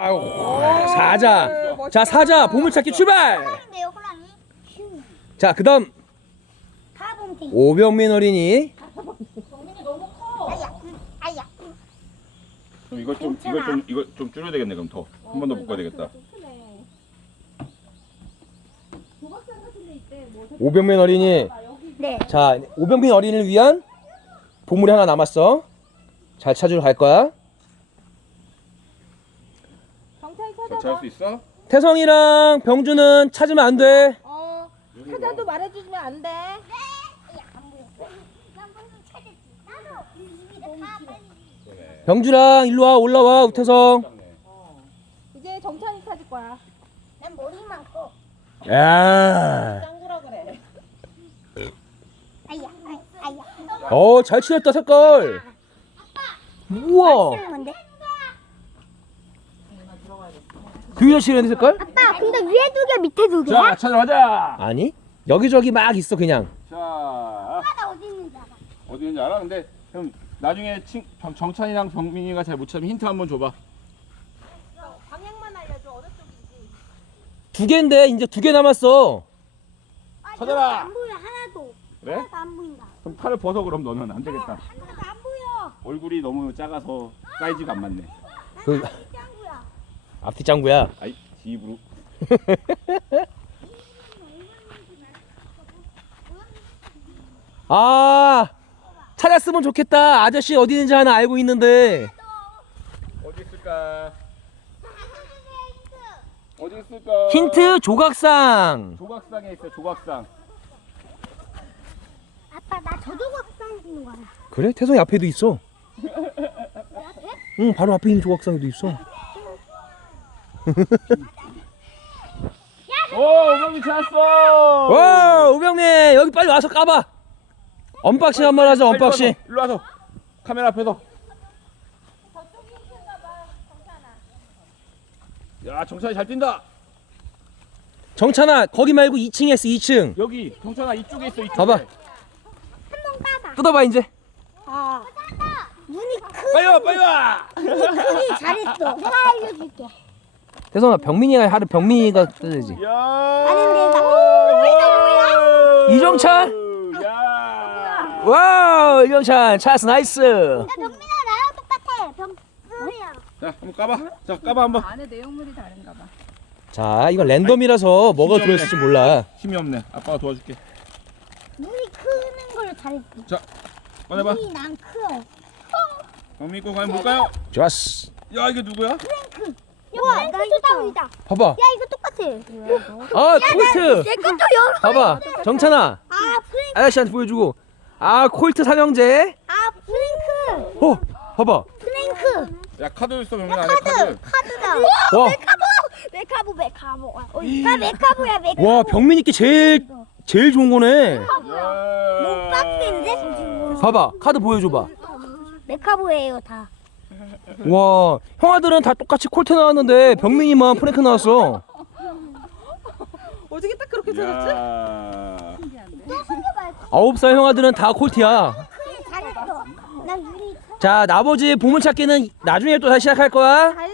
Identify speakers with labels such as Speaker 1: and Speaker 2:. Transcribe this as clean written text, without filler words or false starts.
Speaker 1: 아유, 사자. 자, 사자 보물찾기 출발.
Speaker 2: 호랑이인데요, 호랑이.
Speaker 1: 자, 그다음
Speaker 2: 가봉탱이.
Speaker 1: 오병민 어린이.
Speaker 3: 정민이 너무 커.
Speaker 2: 아야, 아야.
Speaker 4: 그럼 이걸 좀 줄여야 되겠네. 그럼 더 한 번 더 묶어야 되겠다.
Speaker 1: 오병민 어린이.
Speaker 2: 네.
Speaker 1: 자, 오병민 어린이를 위한 보물이 하나 남았어. 잘 찾으러 갈 거야.
Speaker 3: 경찰
Speaker 4: 같이
Speaker 3: 찾아봐.
Speaker 4: 할 수 있어?
Speaker 1: 태성이랑 병주는 찾으면 안 돼.
Speaker 3: 찾아도 말해주면 안 돼.
Speaker 2: 아야, 안 보여. 난 벌써 찾았지. 나도. 이게 다 빨리.
Speaker 1: 병주랑 일로 와, 올라와, 우태성.
Speaker 3: 이제 정찬이 찾을 거야.
Speaker 2: 난 머리만 커.
Speaker 1: 야.
Speaker 3: 짱구라 그래.
Speaker 2: 아야, 아야.
Speaker 1: 어, 잘 칠했다, 색깔. 우와.
Speaker 2: 쓰는 건데?
Speaker 1: 그 칠했는데 색깔?
Speaker 2: 아빠, 근데 위에 두 개, 밑에 두 개야?
Speaker 4: 자, 찾으러 가자.
Speaker 1: 아니, 여기저기 막 있어, 그냥.
Speaker 4: 자,
Speaker 2: 아빠가 어디 있는지 알아.
Speaker 4: 어디 있는지 알아? 근데 형 나중에 정찬이랑 병민이가 잘 못 찾으면 힌트 한번 줘봐.
Speaker 3: 방향만 알려줘. 어느 쪽인지.
Speaker 1: 두 개인데, 이제 두 개 남았어.
Speaker 2: 아,
Speaker 4: 찾아라.
Speaker 2: 안 보여, 하나도.
Speaker 4: 그래?
Speaker 2: 하나도 안 보인다.
Speaker 4: 그럼 팔을 벗어. 그럼 너는 안 되겠다.
Speaker 2: 하나도 안 보여.
Speaker 4: 얼굴이 너무 작아서 사이즈가 안 맞네.
Speaker 1: 그,
Speaker 2: 짱구야.
Speaker 1: 앞뒤 짱구야.
Speaker 4: 아이, 입으로.
Speaker 1: 아, 찾았으면 좋겠다. 아저씨 어디 있는지 하나 알고 있는데.
Speaker 4: 어디 있을까? 어디 있을까?
Speaker 1: 힌트 조각상.
Speaker 4: 조각상에 있어. 조각상.
Speaker 2: 아빠, 나 저조각 쌓는 거야.
Speaker 1: 그래? 태성이 앞에도 있어. 응, 바로 앞에 있는 조각상에도 있어.
Speaker 4: 오, 오병이 찾았어.
Speaker 1: 와, 우병민 여기 빨리 와서 까봐. 언박싱 한번 하자. 언박싱.
Speaker 4: 일로 와서 카메라 앞에서. 야, 정찬이 잘 뛴다.
Speaker 1: 정찬아, 거기 말고 2층에 있어. 2층.
Speaker 4: 여기 정찬아 이쪽에 있어. 이쪽에.
Speaker 1: 봐봐.
Speaker 2: 한번 까봐.
Speaker 1: 뜯어봐 이제.
Speaker 2: 아. 눈이 크.
Speaker 4: 빨리 와, 빨리 와.
Speaker 2: 눈이 잘했어. 내가 알려줄게.
Speaker 1: 태성아, 병민이가 뜯어야지.
Speaker 4: 야.
Speaker 2: 아니, 내가.
Speaker 1: 이정찬.
Speaker 4: 야.
Speaker 1: 와우, 이정찬 찬스 나이스.
Speaker 2: 나 병민아 나랑 똑같아. 병민이야.
Speaker 4: 자, 한번 까봐. 자, 까봐 한번.
Speaker 3: 안에 내용물이 다른가 봐.
Speaker 1: 자, 이건 랜덤이라서 뭐가
Speaker 4: 힘이
Speaker 1: 들어있을지 몰라.
Speaker 4: 힘이 없네. 아빠가 도와줄게.
Speaker 2: 눈이 크는 걸 잘했어.
Speaker 4: 자, 꺼내봐.
Speaker 2: 눈이 난 커.
Speaker 4: 병민 거 과연 뭘까요?
Speaker 1: 좋았어.
Speaker 4: 야, 이게 누구야?
Speaker 2: 우와, 프랭크 다운이다. 야,
Speaker 1: 봐봐.
Speaker 2: 이거 똑같아.
Speaker 1: 아, 콜트.
Speaker 2: 내 것도 열어.
Speaker 1: 봐봐. 정찬아,
Speaker 2: 아, 프랭크.
Speaker 1: 아저씨한테 보여주고. 아, 콜트 삼형제.
Speaker 2: 아, 프랭크.
Speaker 1: 어, 봐봐.
Speaker 2: 프랭크.
Speaker 4: 야, 카드 있어. 병민 안에 카드.
Speaker 2: 카드다.
Speaker 1: 와.
Speaker 2: 메카보. 나 메카보야, 메카보.
Speaker 1: 와, 병민이께 제일 좋은 거네.
Speaker 2: 너무 빡센데?
Speaker 1: 봐봐, 카드 보여줘봐.
Speaker 2: 메카보예요, 다.
Speaker 1: 와, 형아들은 다 똑같이 콜트 나왔는데 병민이만 프랭크 나왔어.
Speaker 3: 어떻게 딱 그렇게 찾았지?
Speaker 4: 야.
Speaker 1: 9살 형아들은 다 콜트야.
Speaker 2: 잘했어. 난 눈이
Speaker 1: 자, 나머지 보물찾기는 나중에 또 다시 시작할 거야.
Speaker 3: 잘